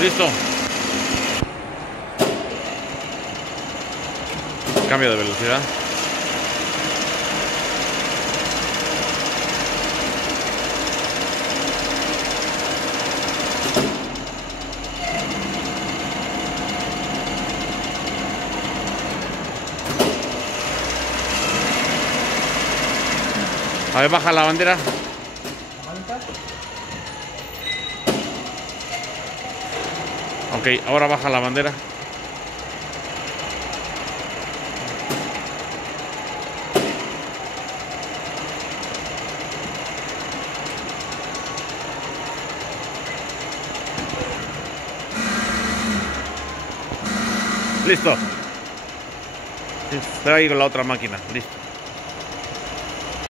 Listo. Cambio de velocidad. A ver, baja la bandera. Ok, ahora baja la bandera. Listo. Traigo la otra máquina. Listo.